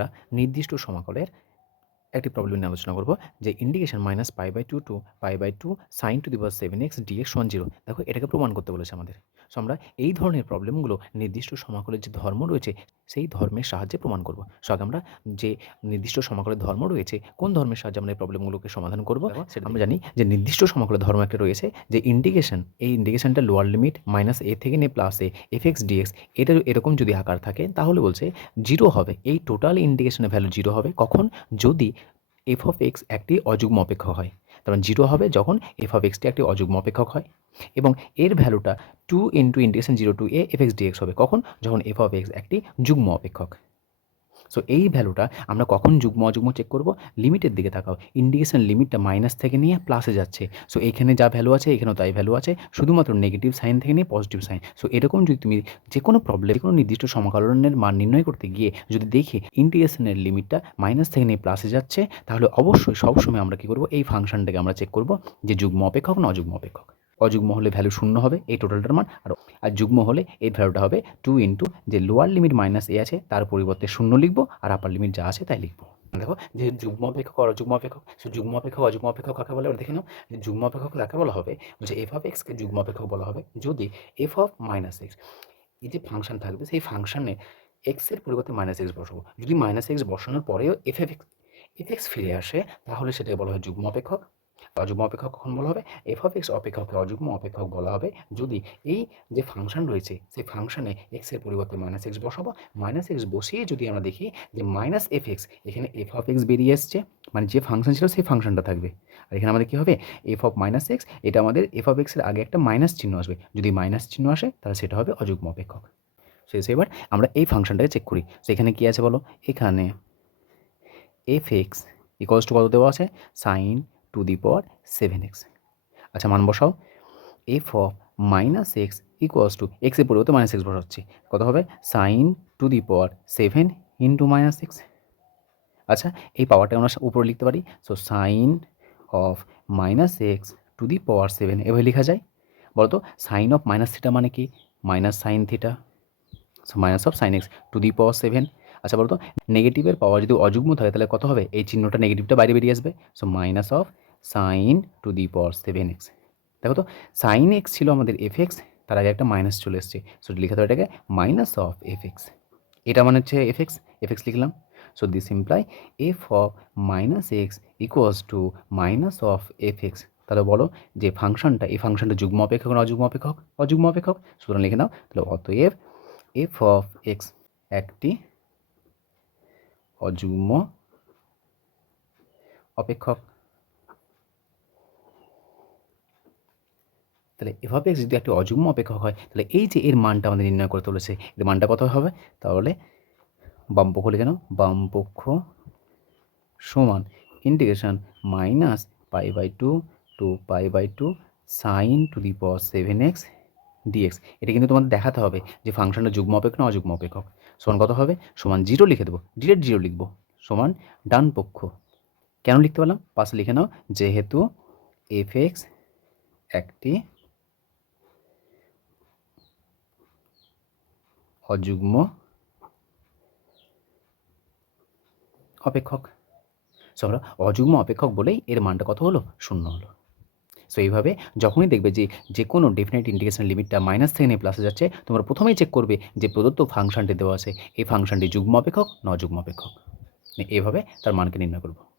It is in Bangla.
আমরা নির্দিষ্ট সমাকলের একটি প্রবলেম নিয়ে আলোচনা করব, যে integration minus pi by two to pi by two sine to the power seven x dx one zero দেখো, এটাকে প্রমাণ করতে বলেছে আমাদের। সো আমরা এই ধরনের প্রবলেমগুলো নির্দিষ্ট সমাকলের যে ধর্ম রয়েছে সেই ধর্মের সাহায্যে প্রমাণ করব। সো আগে আমরা যে নির্দিষ্ট সমাকলের ধর্ম রয়েছে কোন ধর্মের সাহায্যে আমরা এই প্রবলেমগুলোকে সমাধান করব? সেটা আমরা জানি যে নির্দিষ্ট সমাকলের ধর্ম একটা রয়েছে যে ইন্ডিকেশন এই ইন্ডিকেশনটা লোয়ার লিমিট মাইনাস এ থেকে নিয়ে plus a f x dx এটা এরকম যদি আকার থাকে তাহলে বলছে জিরো হবে। এই টোটাল ইন্ডিকেশনের ভ্যালু জিরো হবে। কখন? যদি এফ অফ এক্স একটি অযুগ্ম অপেক্ষক হয়। মানে জিরো হবে যখন এফ অফ এক্সটি একটি অযুগ্ম অপেক্ষক হয়। এবং এর ভ্যালুটা two into integration zero to a f x dx হবে কখন? যখন এফ অফ এক্স একটি যুগ্ম অপেক্ষক। সো এই ভ্যালুটা আমরা কখন যুগ্ম অযুগ্ম চেক করব? লিমিটের দিকে তাকাও। ইন্ডিকেশন লিমিটটা মাইনাস থেকে নিয়ে প্লাসে যাচ্ছে। সো এখানে যা ভ্যালু আছে, এখানেও তাই ভ্যালু আছে। শুধুমাত্র নেগেটিভ সাইন থেকে নিয়ে পজিটিভ সাইন সো এরকম যদি তুমি যে কোনো প্রবলেম কোনো নির্দিষ্ট সমাকলনের মান নির্ণয় করতে গিয়ে যদি দেখি ইন্টিগ্রেশনের লিমিটটা মাইনাস থেকে নিয়ে প্লাসে যাচ্ছে, তাহলে অবশ্যই সবসময় আমরা কী করব? এই ফাংশনটাকে আমরা চেক করব যে যুগ্ম অপেক্ষক না অযুগ্ম অপেক্ষক। অযুগ্ম হলে ভ্যালু শূন্য হবে, এই টোটালটার মান, আর আর যুগ্ম হলে এই ভ্যালুটা হবে টু ইন্টু যে লোয়ার লিমিট মাইনাস এ আছে, তার পরিবর্তে শূন্য লিখব, আর আপার লিমিট যা আছে তাই লিখব। দেখো, যে যুগ্ম অপেক্ষক আর অযুগ্ম অপেক্ষক, সো যুগ্ম অপেক্ষক, অযুগ্ম অপেক্ষক কাকে বলে? দেখে নাও, যে যুগ্ম অপেক্ষক কাকে বলা হবে? যে এফ অফ এক্সকে যুগ্ম অপেক্ষক বলা হবে। যদি এফ অফ মাইনাস এক্স এই যে ফাংশন থাকবে, সেই ফাংশনে এক্সের পরিবর্তে মাইনাস এক্স বসাবো। যদি মাইনাস এক্স বসানোর পরেও f f x f x ফিরে আসে, তাহলে সেটাকে বলা হয় যুগ্ম অপেক্ষক। অযুগ্ম অপেক্ষক কখন বলা হবে? এফ অফ এক্স অপেক্ষককে অযুগ্ম অপেক্ষক বলা হবে। যদি এই যে ফাংশন রয়েছে, সেই ফাংশনে এক্সের পরিবর্তে মাইনাস এক্স বসাবো মাইনাস এক্স বসিয়ে যদি আমরা দেখি যে মাইনাস এফ এক্স এখানে এফ অফ এক্স বেরিয়ে এসছে মানে যে ফাংশন ছিল সেই ফাংশনটা থাকবে। আর এখানে আমাদের কী হবে? এফ অফ মাইনাস এক্স এটা আমাদের এফ অফ এক্সের আগে একটা মাইনাস চিহ্ন আসবে। যদি মাইনাস চিহ্ন আসে, তাহলে সেটা হবে অযুগ্ম অপেক্ষক। শেষ, এবার আমরা এই ফাংশনটাকে চেক করি। সেখানে কী আছে বলো? এখানে এফ এক্স ইকোয়ালস টু কত দেওয়া আছে? Sine to the power seven x. আচ্ছা মান বসাও। F of minus x equals to এক্সের পরিবর্তে মাইনাস এক্স বসাচ্ছি। কত হবে? Sine to the power seven into minus x. আচ্ছা এই পাওয়ারটা আমরা উপরে লিখতে পারি। So sine of minus x to the power seven এভাবে লেখা যায়। বলতো, সাইন অফ মাইনাস থিটা মানে কি? Minus sine theta. So minus of sine x to the power seven. আচ্ছা বলতো, নেগেটিভের পাওয়ার যদি অযুগ্ম থাকে, তাহলে কত হবে? এই চিহ্নটা নেগেটিভটা বাইরে বেরিয়ে আসবে। So minus of sine to the power seven x দেখো তো সাইন এক্স ছিল আমাদের এফ এক্স তার আগে একটা মাইনাস চলে এসছে। সো লিখে দেবো এটাকে মাইনাস অফ এফ এক্স এটা মানে হচ্ছে এফ এক্স এফ এক্স লিখলাম। So this imply f of minus x equals to minus of f x তাহলে বলো যে ফাংশনটা, এই ফাংশনটা যুগ্ম অপেক্ষক না অযুগ্ম অপেক্ষক অযুগ্ম অপেক্ষক সুতরাং লিখে নাও, তাহলে অতএব এফ অফ এক্স একটি অযুগ্ম অপেক্ষক। তাহলে অফ এক্স যদি একটি অযুগ্ম অপেক্ষক হয়, তাহলে এই যে এর মানটা আমাদের নির্ণয় করতে বলেছে এর মানটা কত হবে? তাহলে বাম পক্ষ লিখে নাও বাম পক্ষ সমান integration minus pi by two to pi by two sine to the power seven x dx এটা কিন্তু তোমাদের দেখাতে হবে যে ফাংশনটা যুগ্ম অপেক্ষক না অযুগ্ম অপেক্ষক। সমান কত হবে? সমান জিরো লিখে দেবো ডিরেক্ট জিরো লিখব। সমান ডান পক্ষ। কেন লিখতে পারলাম? পাশে লিখে নাও, যেহেতু এফ এক্স একটি অযুগ্ম। অপেক্ষক। সো আমরা অযুগ্ম অপেক্ষক বলেই এর মানটা কত হলো? শূন্য হলো। সো এইভাবে যখনই দেখবে যে যে কোনো ডেফিনেট ইন্টিগ্রেশন লিমিটটা মাইনাস থেকে নিয়ে প্লাসে যাচ্ছে, তোমরা প্রথমেই চেক করবে যে প্রদত্ত ফাংশনটি দেওয়া আছে। এই ফাংশনটি যুগ্ম অপেক্ষক না অযুগ্ম অপেক্ষক। এভাবে তার মানকে নির্ণয় করব।